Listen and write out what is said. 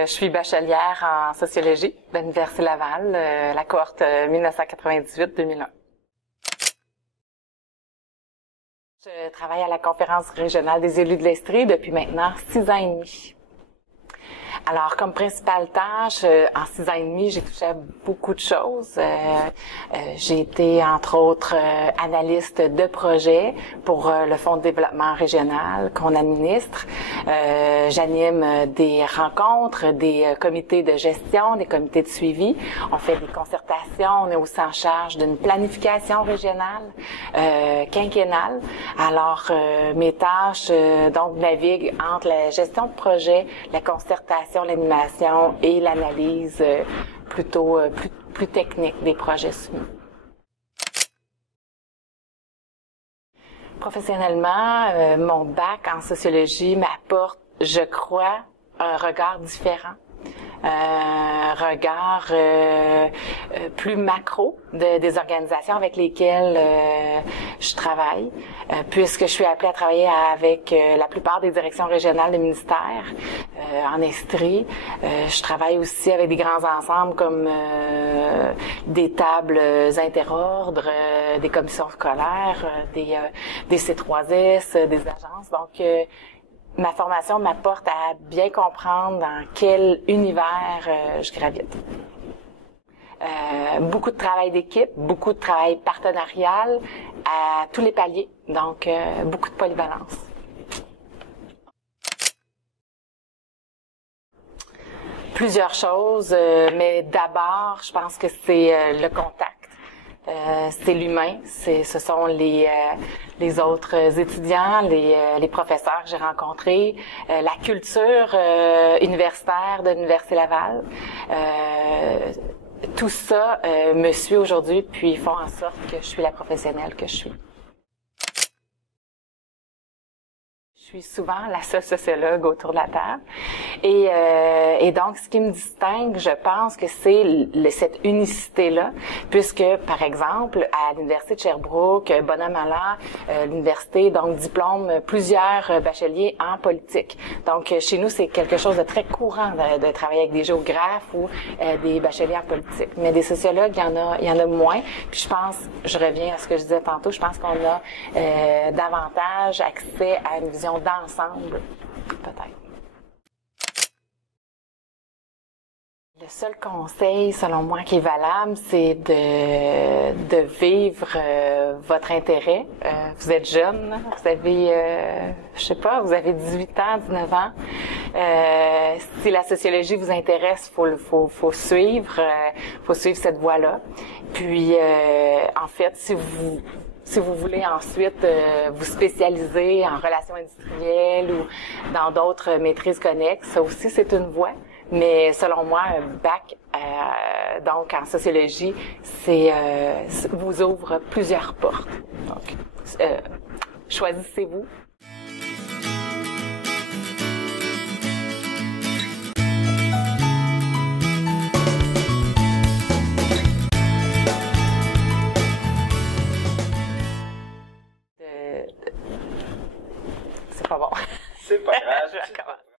Je suis bachelière en sociologie de l'Université Laval, la cohorte 1998-2001. Je travaille à la conférence régionale des élus de l'Estrie depuis maintenant 6 ans et demi. Alors, comme principale tâche, en 6 ans et demi, j'ai touché à beaucoup de choses. J'ai été, entre autres, analyste de projet pour le Fonds de développement régional qu'on administre. J'anime des rencontres, des comités de gestion, des comités de suivi. On fait des concertations. On est aussi en charge d'une planification régionale, quinquennale. Alors, mes tâches, donc, naviguent entre la gestion de projet, la concertation, l'animation et l'analyse plutôt plus technique des projets soumis. Professionnellement, mon bac en sociologie m'apporte, je crois, un regard différent. Un regard plus macro des organisations avec lesquelles je travaille, puisque je suis appelée à travailler avec la plupart des directions régionales des ministères en Estrie. Je travaille aussi avec des grands ensembles comme des tables interordres, des commissions scolaires, des C3S, des agences. Donc, ma formation m'apporte à bien comprendre dans quel univers je gravite. Beaucoup de travail d'équipe, beaucoup de travail partenarial à tous les paliers, donc beaucoup de polyvalence. Plusieurs choses, mais d'abord, je pense que c'est le contact. C'est l'humain, ce sont les autres étudiants, les professeurs que j'ai rencontrés, la culture universitaire de l'Université Laval. Tout ça me suit aujourd'hui, puis font en sorte que je suis la professionnelle que je suis. Je suis souvent la seule sociologue autour de la table. Et donc, ce qui me distingue, je pense que c'est cette unicité-là, puisque, par exemple, à l'Université de Sherbrooke, Bonhomme-Malin, l'université, donc, diplôme plusieurs bacheliers en politique. Donc, chez nous, c'est quelque chose de très courant de travailler avec des géographes ou des bacheliers en politique. Mais des sociologues, il y en a moins. Puis je pense, je reviens à ce que je disais tantôt, je pense qu'on a davantage accès à une vision d'ensemble, peut-être. Le seul conseil, selon moi, qui est valable, c'est de vivre votre intérêt. Vous êtes jeune, vous avez, je sais pas, vous avez 18 ans, 19 ans. Si la sociologie vous intéresse, faut suivre cette voie-là. Puis, en fait, si vous voulez ensuite vous spécialiser en relations industrielles ou dans d'autres maîtrises connexes, ça aussi c'est une voie. Mais selon moi, un bac donc en sociologie, vous ouvre plusieurs portes. Donc, choisissez-vous